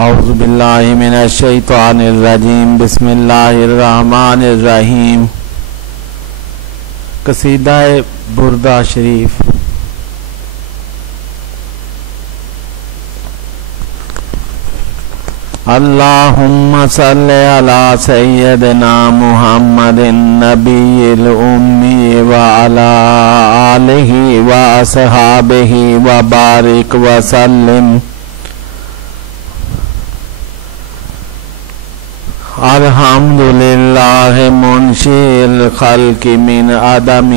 اعوذ باللہ من الشیطان الرجیم بسم اللہ الرحمن الرحیم قصیدہ بردہ شریف۔ اللہم صلی علی سیدنا محمد النبی الامی وعلی آلہ واصحابہ وبارک وسلم۔ الحمدللہ منشئ الخلق من عدم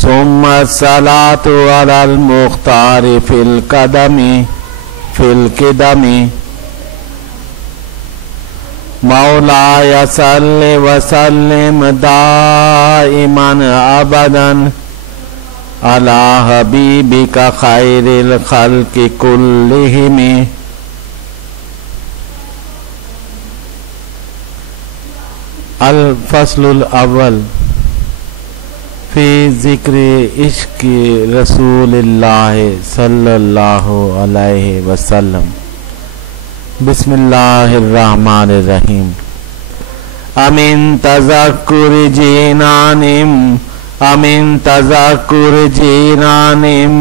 ثم الصلاة علی المختار فی القدم مولاي صل وسلم دائما ابدا على حبيبك خير الخلق كلهم۔ الفصل الاول فی ذکر عشق رسول اللہ صلی اللہ علیہ وسلم۔ بسم اللہ الرحمن الرحیم۔ امن تذکر جینانم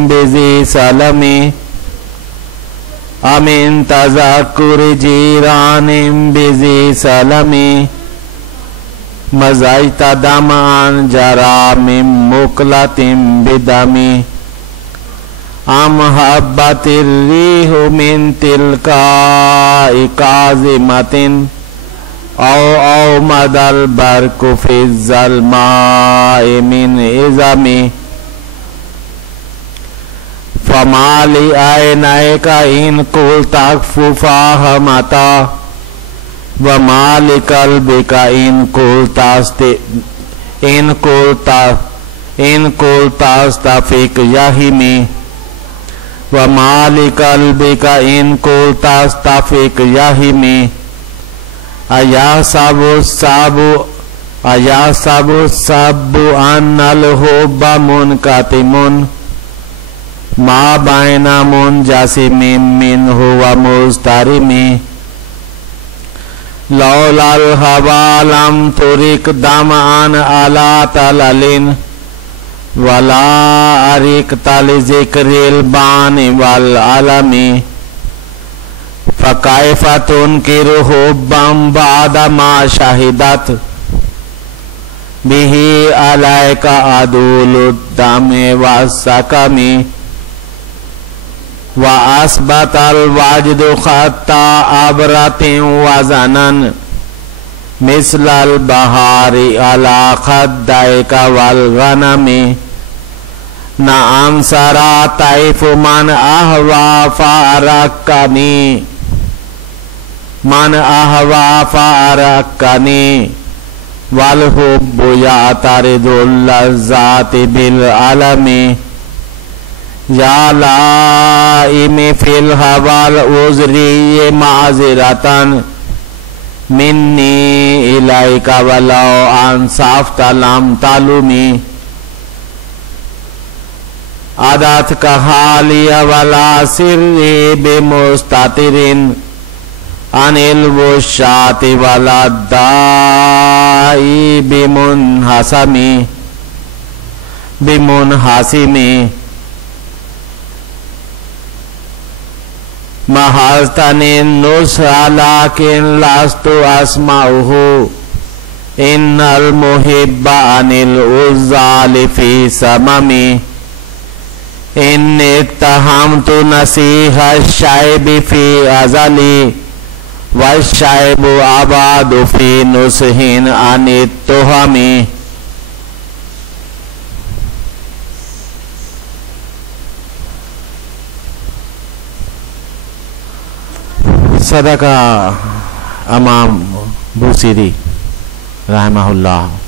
بذی سلمی امن تذکر جیرانم بذی سلمی مزایت دمان جرا من مقلت بدمی ام حبت الریح من تلقاء کاظمت او مد البرق فی الظلماء من عظمی فما لعینیک ان قلت اکففاہ متا وما لقلبك إن قلت استفق يهمي وما لقلبك إن قلت استفق يهمي أيحسب الصب أن الحب منكتم ما بين منجسم منه ومضطرم لولا الهوى لم ترك دمعا على تلل ولا أرقت لذكر البان والعلم فكيف تنكر حبا بعد ما شهدت به عليك عدول الدم والسقم وأثبت الوجد خطا عبرة وزنا مثل البحار على خديك والغنم نعم سرى طيف من أهوى فأركني والحب يعترض اللذات بالعلم یا لائم فی الحوال عذری معذرتاً منی الیک ولو انصافت لم تلمی عادت کا حالی ولا سری بمستترین عن الوشات ولا دائی بمنحسمی محضتنی النصح لیکن لست اسمعه ان المحب عن العزال فی سممی ان اتهمت نصیح الشیب فی ازلی والشیب عباد فی نصح عن التهم۔ صدق امام بوصیری رحمہ اللہ۔